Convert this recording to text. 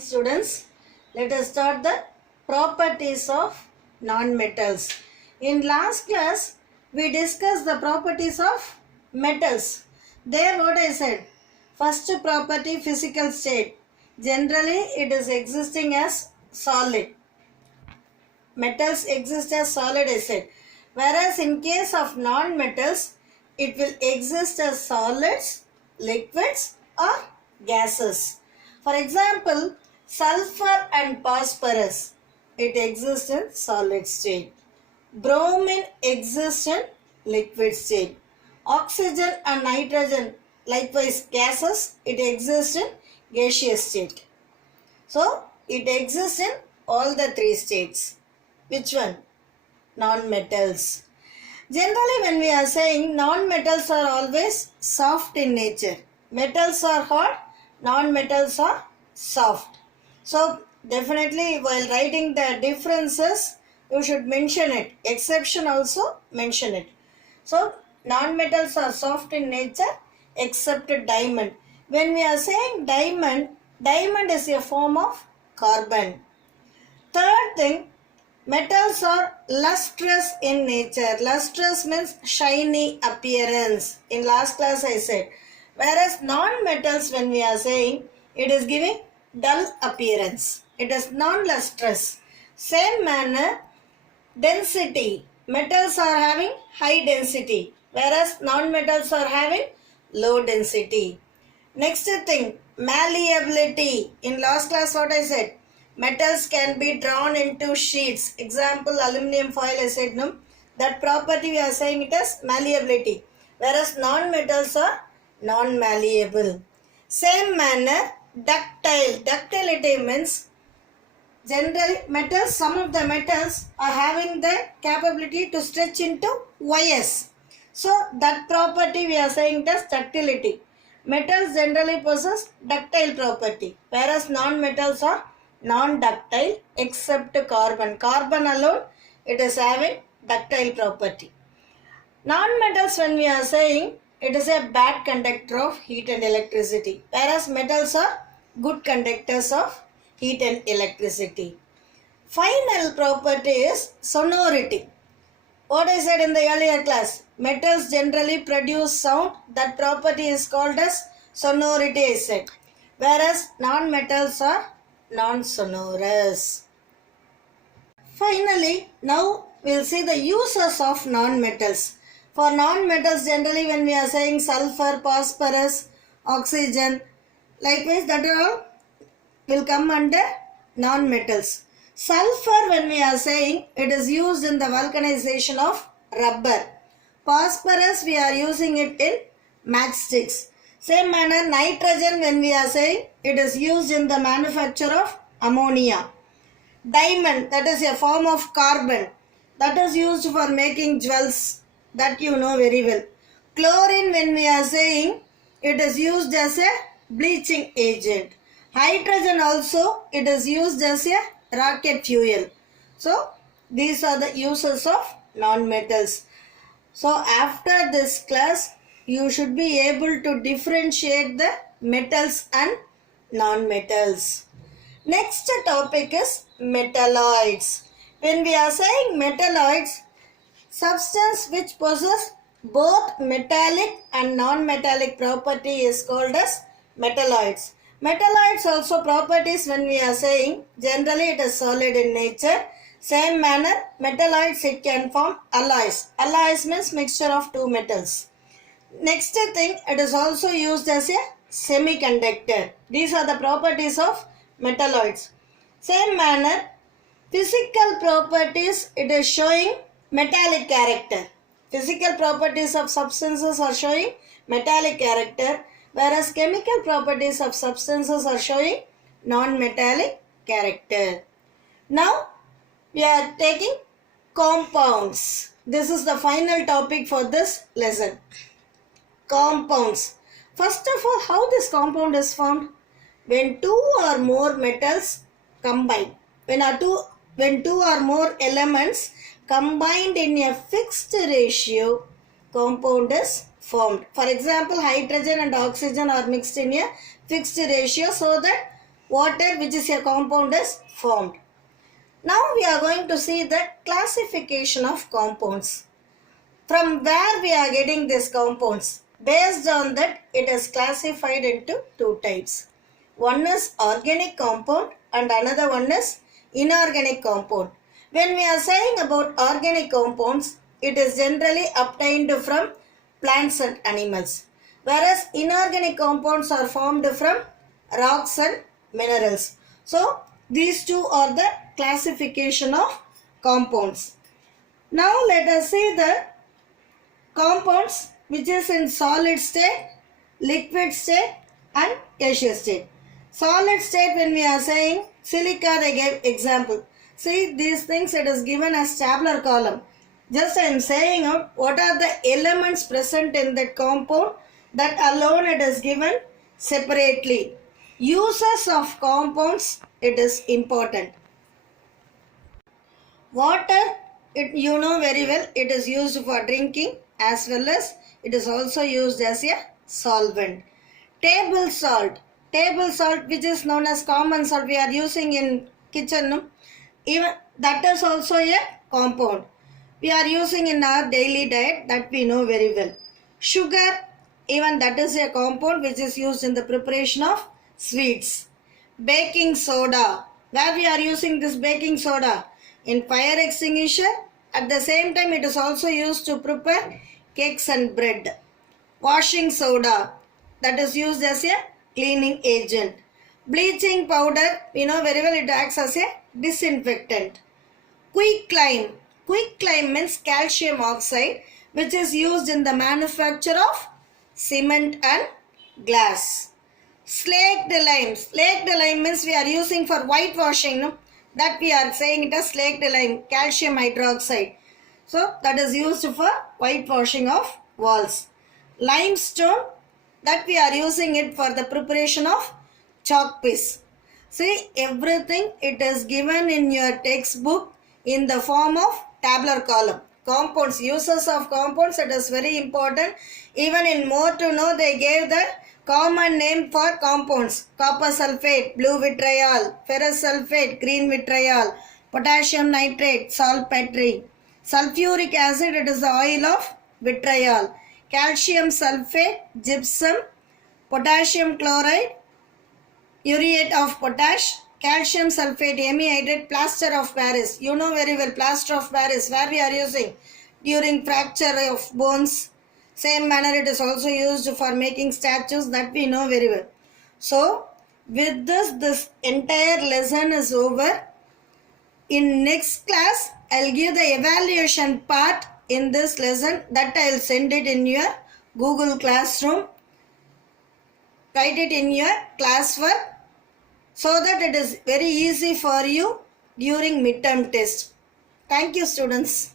Students, let us start the properties of non-metals. In last class, we discussed the properties of metals. There what I said, first property physical state. Generally, it is existing as solid. Metals exist as solid, I said. Whereas in case of non-metals, it will exist as solids, liquids or gases. For example, sulfur and phosphorus, it exists in solid state. Bromine exists in liquid state. Oxygen and nitrogen, likewise gases, it exists in gaseous state. So, it exists in all the three states. Which one? Non-metals. Generally, when we are saying non-metals are always soft in nature. Metals are hard, non-metals are soft. So, definitely while writing the differences, you should mention it. Exception also mention it. So, non-metals are soft in nature except diamond. When we are saying diamond, diamond is a form of carbon. Third thing, metals are lustrous in nature. Lustrous means shiny appearance. In last class I said. Whereas non-metals, when we are saying, it is giving dull appearance. It is non-lustrous. Same manner, density. Metals are having high density, whereas non-metals are having low density. Next thing, malleability. In last class what I said, metals can be drawn into sheets. Example, aluminum foil I said, no? That property we are saying it as malleability, whereas non-metals are non-malleable. Same manner, ductile. Ductility means generally metals, some of the metals are having the capability to stretch into wires. So that property we are saying it as ductility. Metals generally possess ductile property, whereas non-metals are non-ductile except carbon. Carbon alone, it is having ductile property. Non-metals, when we are saying, it is a bad conductor of heat and electricity, whereas metals are good conductors of heat and electricity. Final property is sonority. What I said in the earlier class, metals generally produce sound. That property is called as sonority, I said. Whereas non-metals are non-sonorous. Finally, now we will see the uses of non-metals. For non-metals, generally when we are saying sulfur, phosphorus, oxygen, likewise that all will come under non-metals. Sulfur, when we are saying, it is used in the vulcanization of rubber. Phosphorus, we are using it in matchsticks. Same manner, nitrogen, when we are saying, it is used in the manufacture of ammonia. Diamond, that is a form of carbon, that is used for making jewels. That you know very well. Chlorine, when we are saying, it is used as a bleaching agent. Hydrogen also, it is used as a rocket fuel. So, these are the uses of non-metals. So, after this class, you should be able to differentiate the metals and non-metals. Next topic is metalloids. When we are saying metalloids, substance which possess both metallic and non-metallic property is called as metalloids. Metalloids also properties, when we are saying, generally it is solid in nature. Same manner, metalloids, it can form alloys. Alloys means mixture of two metals. Next thing, it is also used as a semiconductor. These are the properties of metalloids. Same manner, physical properties, it is showing metallic character. Physical properties of substances are showing metallic character, whereas chemical properties of substances are showing non-metallic character. Now, we are taking compounds. This is the final topic for this lesson. Compounds. First of all, how this compound is formed? When two or more metals combine. When two or more elements combined in a fixed ratio, compound is formed. For example, hydrogen and oxygen are mixed in a fixed ratio so that water, which is a compound, is formed. Now we are going to see the classification of compounds. From where we are getting these compounds? Based on that, it is classified into two types. One is organic compound and another one is inorganic compound. When we are saying about organic compounds, it is generally obtained from plants and animals, whereas inorganic compounds are formed from rocks and minerals. So these two are the classification of compounds. Now let us see the compounds which is in solid state, liquid state and gaseous state. Solid state, when we are saying silica, they gave example. See these things, it is given as tabular column. Just I am saying out what are the elements present in that compound, that alone it is given separately. Uses of compounds, it is important. Water, you know very well, it is used for drinking as well as it is also used as a solvent. Table salt which is known as common salt we are using in kitchen, even that is also a compound we are using in our daily diet, that we know very well. Sugar, even that is a compound which is used in the preparation of sweets. Baking soda, where we are using this baking soda? In fire extinguisher. At the same time it is also used to prepare cakes and bread. Washing soda, that is used as a cleaning agent. Bleaching powder, we know very well, it acts as a disinfectant. Quicklime means calcium oxide, which is used in the manufacture of cement and glass. Slaked lime means we are using for whitewashing, no? That we are saying it as slaked lime, calcium hydroxide. So that is used for whitewashing of walls. Limestone, that we are using it for the preparation of chalk piece. See, everything it is given in your textbook in the form of tabular column. Compounds, uses of compounds, it is very important. Even in more to know, they gave the common name for compounds. Copper sulfate, blue vitriol, ferrous sulfate, green vitriol, potassium nitrate, saltpetre. Sulfuric acid, it is the oil of vitriol. Calcium sulfate, gypsum, potassium chloride, muriate of potash, calcium sulfate, hemihydrate, plaster of Paris. You know very well plaster of Paris, where we are using during fracture of bones. Same manner it is also used for making statues, that we know very well. So with this entire lesson is over. In next class, I'll give the evaluation part in this lesson, that I'll send it in your Google Classroom. Write it in your classwork so that it is very easy for you during midterm test. Thank you, students.